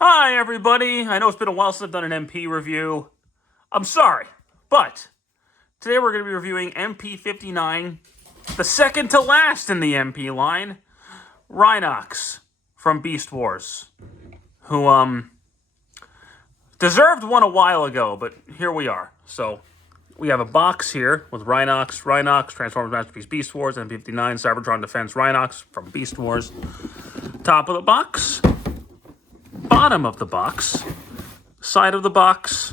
Hi, everybody. I know it's been a while since I've done an MP review. I'm sorry, but today we're going to be reviewing MP-59, the second to last in the MP line, Rhinox from Beast Wars, who, deserved one a while ago, but here we are. So, we have a box here with Rhinox, Transformers Masterpiece Beast Wars, MP-59, Cybertron Defense Rhinox from Beast Wars. Top of the box, bottom of the box, side of the box,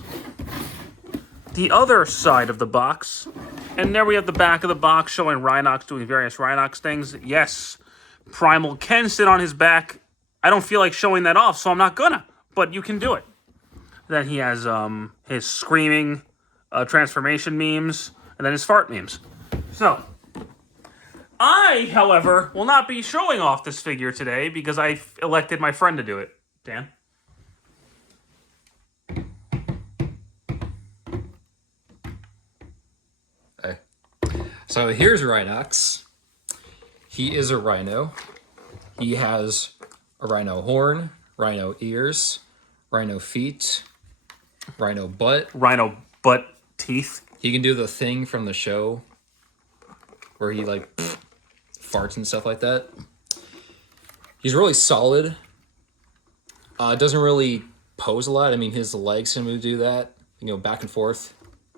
the other side of the box, and there we have the back of the box showing Rhinox doing various Rhinox things. Yes, Primal can sit on his back. I don't feel like showing that off, so I'm not gonna, but you can do it. Then he has his screaming transformation memes, and then his fart memes. So, I, however, will not be showing off this figure today because I elected my friend to do it. Dan? Hey. So here's Rhinox. He is a rhino. He has a rhino horn, rhino ears, rhino feet, rhino butt. Rhino butt teeth. He can do the thing from the show where he like farts and stuff like that. He's really solid. Doesn't really pose a lot. I mean, his legs can do that. You know, back and forth.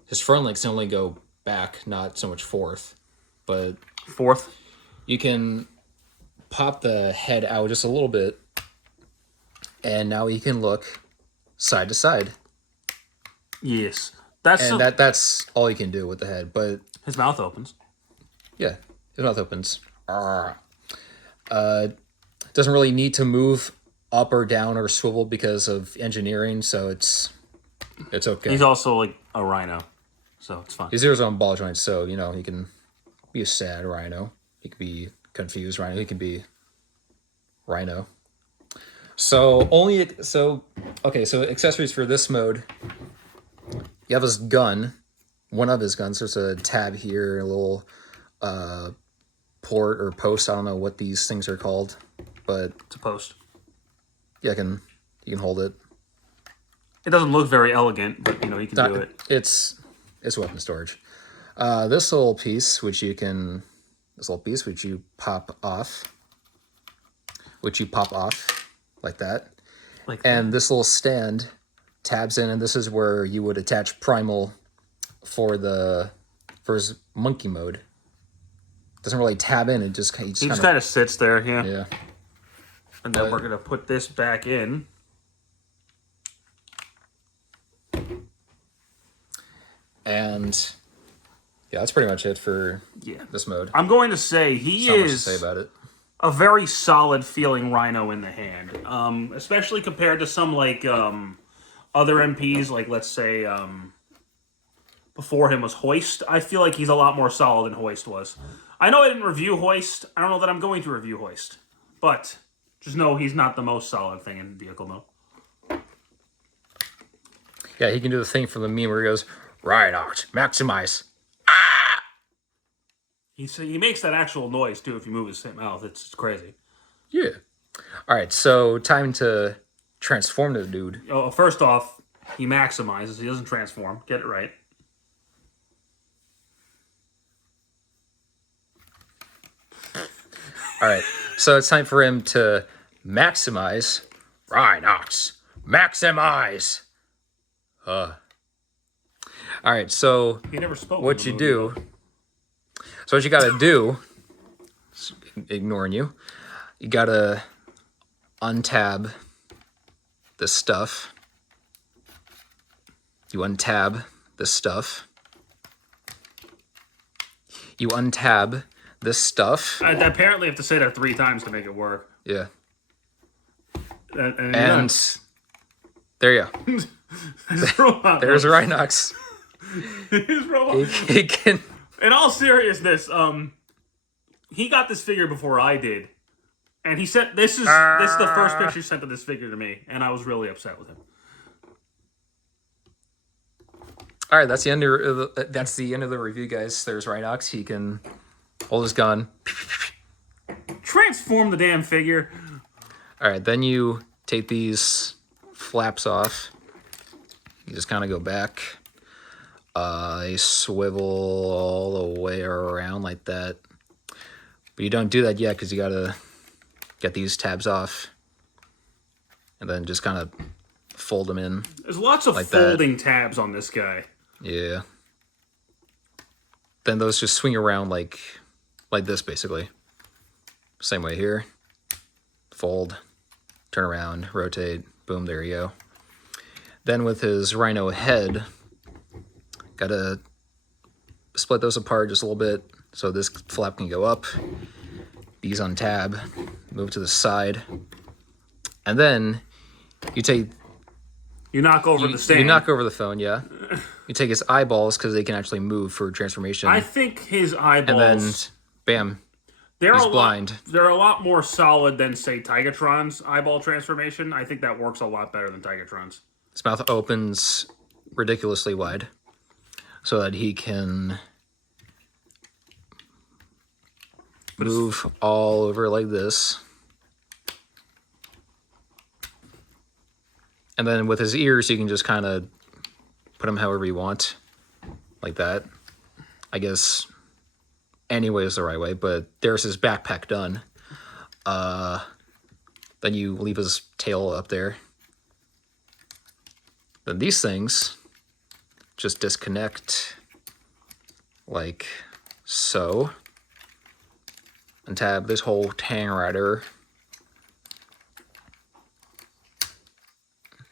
His front legs can only go back, not so much forth. But Fourth. you can pop the head out just a little bit, and now he can look side to side. Yes. That's all you can do with the head. But his mouth opens. yeah, his mouth opens. Doesn't really need to move up or down or swivel because of engineering, so it's okay. He's also like a rhino, so it's fine. He's his own ball joints, so you know he can be a sad rhino. He could be confused rhino. He can be rhino. So accessories for this mode. You have his gun, one of his guns. There's a tab here, a little port or post. I don't know what these things are called, but It's a post. yeah, you can hold it. It doesn't look very elegant, but you know you can do it. It's weapon storage. This little piece, which you pop off, like that. Like And this little stand tabs in, and this is where you would attach Primal for his monkey mode. Doesn't really tab in; he just he just kind of sits there, yeah. yeah. And then we're gonna put this back in. And yeah, that's pretty much it for this mode. I'm going to say he Not much to is say about it. a very solid feeling rhino in the hand, especially compared to some like other MPs, like let's say before him was Hoist. I feel like he's a lot more solid than Hoist was. I know I didn't review Hoist. I don't know that I'm going to review Hoist, but just know he's not the most solid thing in vehicle mode. Yeah, he can do the thing from the meme where he goes, Rhinox, maximize. He makes that actual noise too if you move his mouth. It's crazy. Yeah. All right, so time to transform the dude. Oh, first off, he maximizes. He doesn't transform. Get it right. All right, so it's time for him to maximize. Rhinox, maximize. All right, so He never spoke. what you do? So what you gotta do? Ignoring you. You gotta untab this stuff. You untab this stuff. You untab this stuff. I apparently have to say that 3 times to make it work. Yeah. And there you go. There's Rhinox. His robot. He can. In all seriousness, he got this figure before I did, and he said this is the first picture he sent of this figure to me, and I was really upset with him. All right, that's the end of the review, guys. There's Rhinox. He can hold his gun. Transform the damn figure. All right, then you take these flaps off. You just kind of go back. They swivel all the way around like that. But you don't do that yet because you gotta get these tabs off. And then just kind of fold them in. There's lots of like folding tabs on this guy. Yeah. Then those just swing around like this, basically. Same way here. Fold, turn around, rotate, boom, there you go. Then with his Rhino head, gotta split those apart just a little bit so this flap can go up. These on tab, move to the side. And then you knock over the stand. You knock over the phone, yeah. You take his eyeballs because they can actually move for transformation. I think his eyeballs. And then, bam, he's blind. They're a lot more solid than, say, Tigatron's eyeball transformation. I think that works a lot better than Tigatron's. His mouth opens ridiculously wide so that he can move all over like this. And then with his ears, you can just kind of put them however you want, like that. I guess any way is the right way, but there's his backpack done. Then you leave his tail up there. Then these things just disconnect like so. And tab this whole Tang Rider.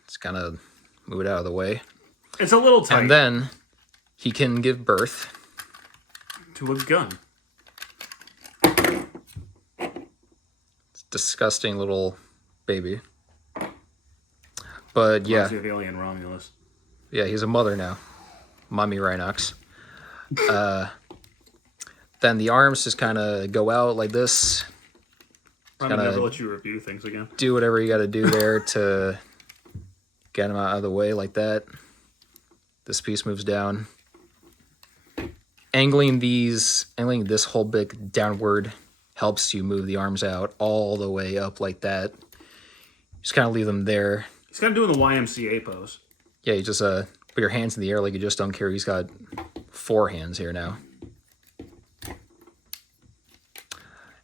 Just kind of move it out of the way. It's a little tight. And then he can give birth to a gun. It's a disgusting little baby. But yeah. Reminds me of Alien Romulus. Yeah, he's a mother now. Mommy Rhinox. Then the arms just kind of go out like this. I'm gonna never let you review things again. Do whatever you got to do there to get him out of the way like that. This piece moves down. Angling this whole bit downward helps you move the arms out all the way up like that. Just kind of leave them there. He's kind of doing the YMCA pose. Yeah, you just put your hands in the air like you just don't care. He's got 4 hands here now.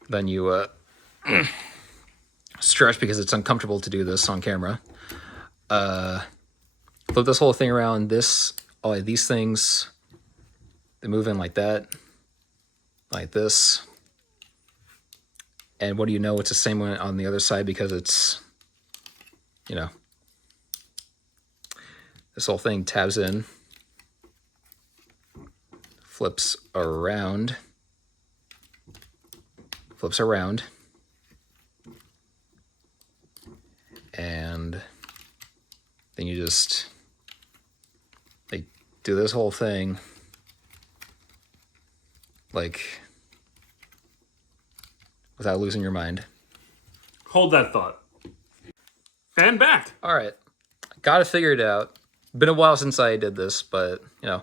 Then you stretch because it's uncomfortable to do this on camera. Flip this whole thing around. These things, they move in like that, like this. And what do you know? It's the same one on the other side because it's, this whole thing tabs in, flips around. And then you just do this whole thing without losing your mind. Hold that thought. Fan back. All right, got it figured out. Been a while since I did this, but you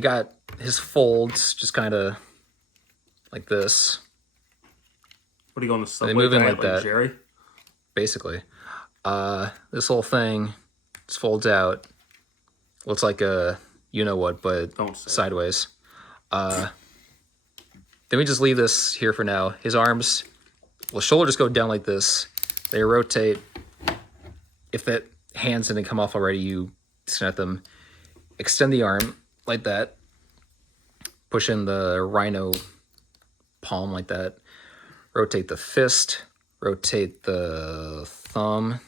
got his folds just kind of like this. What are you going to subway? They move in like that, Jerry? Basically. This whole thing just folds out. Looks like a you-know-what, but sideways. Then we just leave this here for now. His arms, shoulders go down like this. They rotate. If that hands didn't come off already, you disconnect them. Extend the arm like that. Push in the Rhino palm like that. Rotate the fist. Rotate the thumb.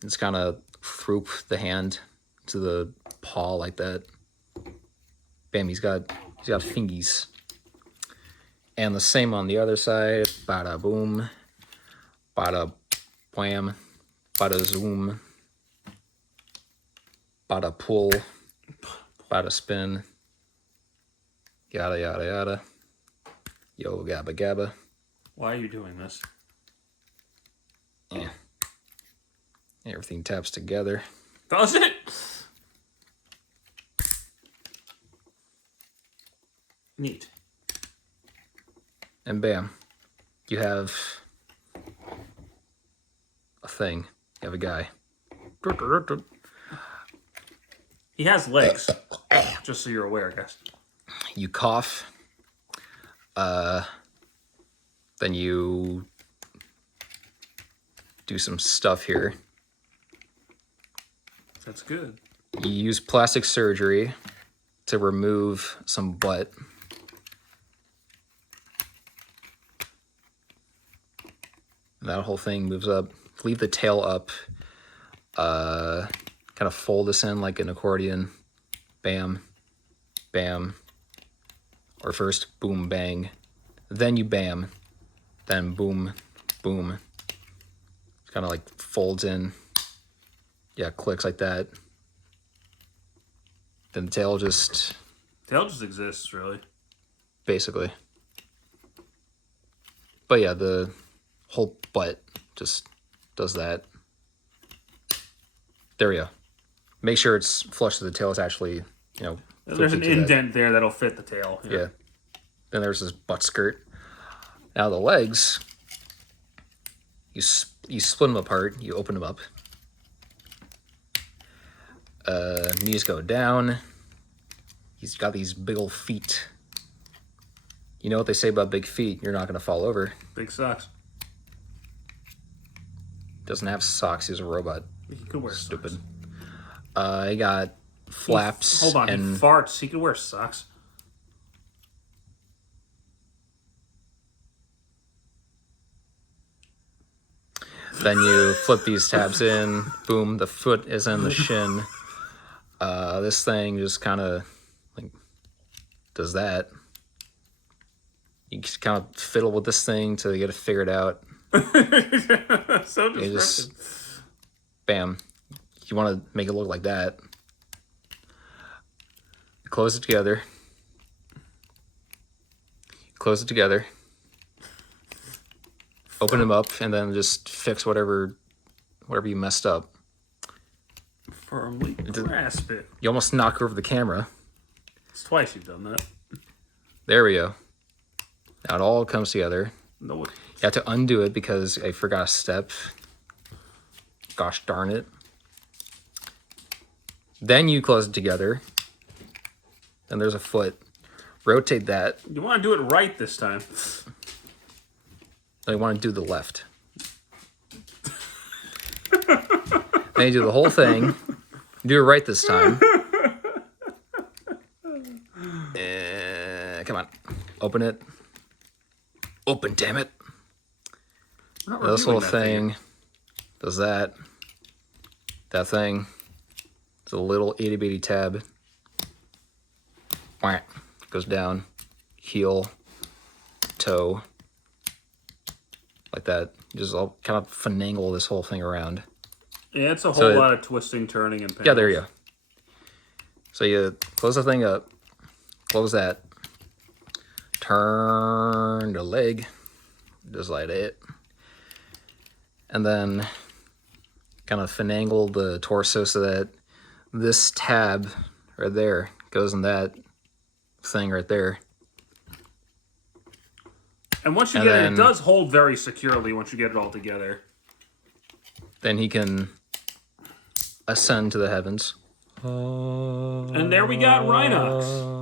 Just kind of throop the hand to the paw like that. Bam, he's got fingies. And the same on the other side. Bada boom. Bada wham. Bada zoom. Bada pull. Bada spin. Yada yada yada. Yo gabba gabba. Why are you doing this? Yeah. Everything taps together. Does it? Neat. And bam, you have a thing. You have a guy. He has legs, just so you're aware, guys. You cough. Then you do some stuff here. That's good. You use plastic surgery to remove some butt. That whole thing moves up. Leave the tail up. Kind of fold this in like an accordion. Bam, bam. Or first, boom, bang. Then you bam. Then boom, boom. Kind of like folds in. Yeah, clicks like that. Then the tail just... Tail just exists, really. Basically. But yeah, the whole butt just does that. There we go. Make sure it's flush to the tail. It's actually, you know... There's an indent there that'll fit the tail. Yeah. Then there's this butt skirt. Now the legs, you split them apart. You open them up. Knees go down. He's got these big old feet. You know what they say about big feet? You're not going to fall over. Big socks. Doesn't have socks. He's a robot. He could wear Stupid. Socks. He got flaps. Hold on, and he farts. He could wear socks. Then you flip these tabs in. Boom, the foot is in the shin. This thing just kind of like does that. You just kind of fiddle with this thing till you get it figured out. So disruptive. Just bam. You want to make it look like that. Close it together. Close it together. Open them up and then just fix whatever you messed up. Firmly grasp it. You almost knock over the camera. It's twice you've done that. There we go. Now it all comes together. No. You have to undo it because I forgot a step. Gosh darn it. Then you close it together. Then there's a foot. Rotate that. You want to do it right this time. Then you want to do the left. Then you do the whole thing. Do it right this time. Come on. Open it. Open, damn it. This little thing does that. That thing. It's a little itty bitty tab. Whack. Goes down. Heel. Toe. Like that. Just all kind of finagle this whole thing around. Yeah, it's a whole lot of twisting, turning, and panels. Yeah, there you go. So you close the thing up. Close that. Turn the leg. Just like it. And then kind of finagle the torso so that this tab right there goes in that thing right there. And once you get it, it does hold very securely once you get it all together. Then he can ascend to the heavens. And there we got Rhinox.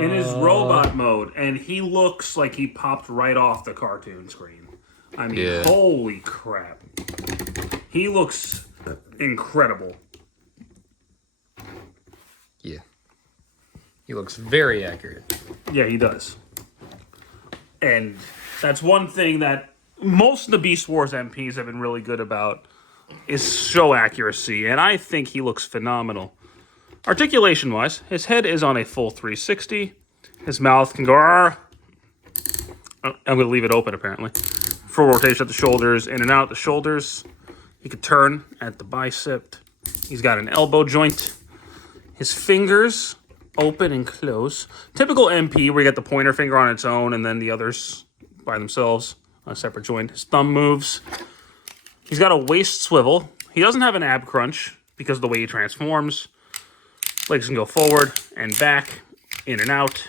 In his robot mode. And he looks like he popped right off the cartoon screen. I mean, holy crap. He looks incredible. Yeah. He looks very accurate. Yeah, he does. And that's one thing that most of the Beast Wars MPs have been really good about is show accuracy, and I think he looks phenomenal. Articulation-wise, his head is on a full 360. His mouth can go... I'm going to leave it open, apparently. Full rotation at the shoulders, in and out the shoulders. He can turn at the bicep. He's got an elbow joint. His fingers open and close. Typical MP, where you get the pointer finger on its own and then the others by themselves on a separate joint. His thumb moves. He's got a waist swivel. He doesn't have an ab crunch because of the way he transforms. Legs can go forward and back, in and out.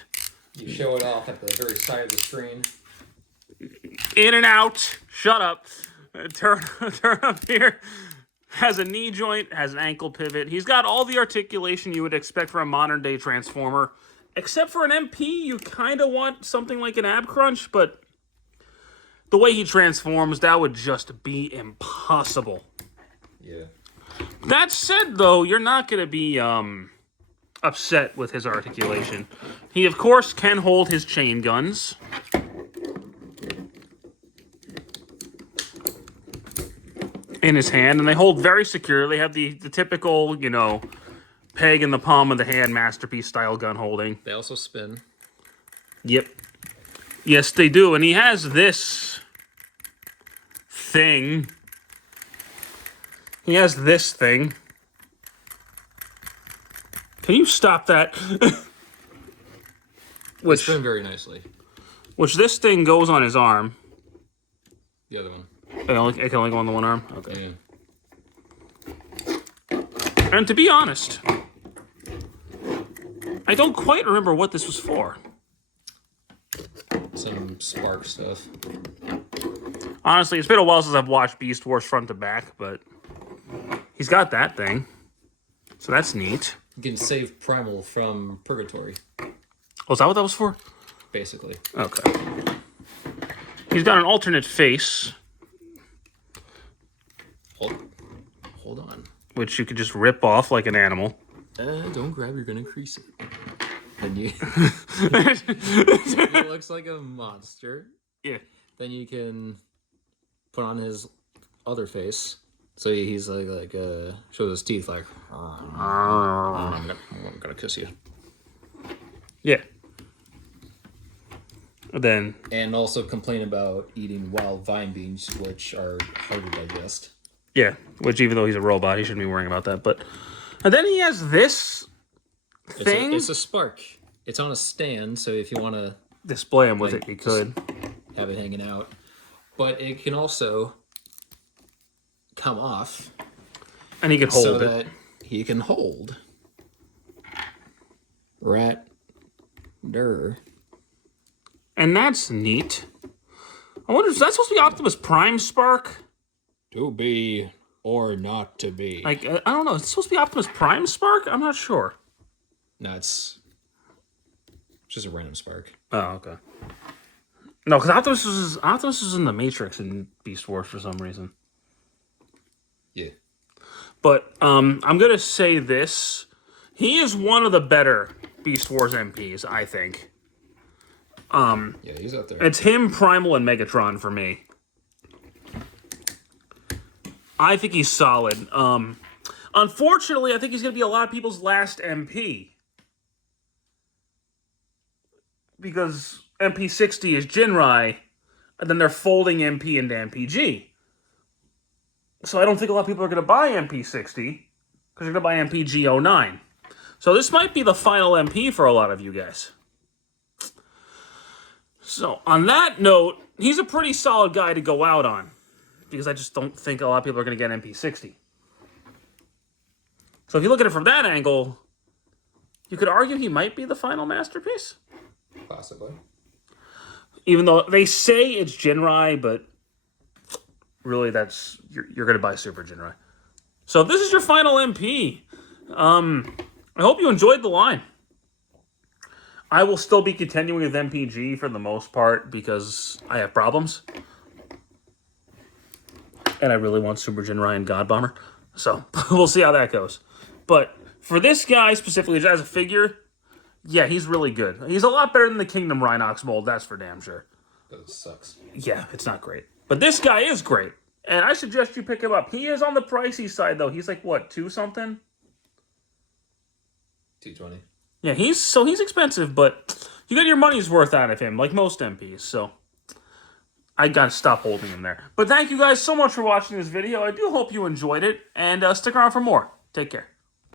You show it off at the very side of the screen. In and out. Shut up. Turn up here. Has a knee joint, has an ankle pivot. He's got all the articulation you would expect from a modern day Transformer. Except for an MP, you kind of want something like an ab crunch, but the way he transforms, that would just be impossible. Yeah. That said, though, you're not going to be upset with his articulation. He, of course, can hold his chain guns. In his hand, and they hold very secure. They have the typical, you know, peg in the palm of the hand, masterpiece style gun holding. They also spin. Yep. Yes, they do. And he has this thing. He has this thing. Can you stop that? They spin very nicely. Which this thing goes on his arm. The other one. It can only go on the one arm? Okay. Yeah. And to be honest, I don't quite remember what this was for. Some spark stuff. Honestly, it's been a while since I've watched Beast Wars front to back, but he's got that thing. So that's neat. You can save Primal from Purgatory. Oh, is that what that was for? Basically. Okay. He's got an alternate face, Hold on. which you could just rip off like an animal. Don't grab, you're gonna crease it. And you... It looks like a monster. Yeah. Then you can put on his other face. So he's like shows his teeth like, I'm gonna kiss you. Yeah. Then... And also complain about eating wild vine beans, which are hard to digest. Yeah, which even though he's a robot, he shouldn't be worrying about that. But and then he has this thing. It's a spark. It's on a stand, so if you want to display him with it, you could have it hanging out. But it can also come off, and he can hold so it. that he can hold Rat Der. And that's neat. I wonder, is that supposed to be Optimus Prime Spark? To be or not to be. Like, I don't know. Is it supposed to be Optimus Prime Spark? I'm not sure. No, it's just a random spark. Oh, okay. No, because Optimus is in the Matrix in Beast Wars for some reason. Yeah. But I'm gonna say this: he is one of the better Beast Wars MPs, I think. Yeah, he's out there. It's him, Primal, and Megatron for me. I think he's solid. Unfortunately, I think he's going to be a lot of people's last MP. Because MP-60 is Jinrai, and then they're folding MP into MPG. So I don't think a lot of people are going to buy MP-60, because they're going to buy MPG-09. So this might be the final MP for a lot of you guys. So on that note, he's a pretty solid guy to go out on. Because I just don't think a lot of people are going to get MP-60. So if you look at it from that angle, you could argue he might be the final masterpiece. Possibly. Even though they say it's Jinrai, but really that's you're going to buy Super Jinrai. So this is your final MP. I hope you enjoyed the line. I will still be continuing with MPG for the most part because I have problems. And I really want Super Jinrai and God Bomber. So, we'll see how that goes. But, for this guy specifically, as a figure, yeah, he's really good. He's a lot better than the Kingdom Rhinox mold, that's for damn sure. But it sucks. Yeah, it's not great. But this guy is great. And I suggest you pick him up. He is on the pricey side, though. He's like, what, 2-something? 220. Yeah, he's expensive, but you get your money's worth out of him, like most MPs, so... I gotta stop holding him there. But thank you guys so much for watching this video. I do hope you enjoyed it, and stick around for more. Take care.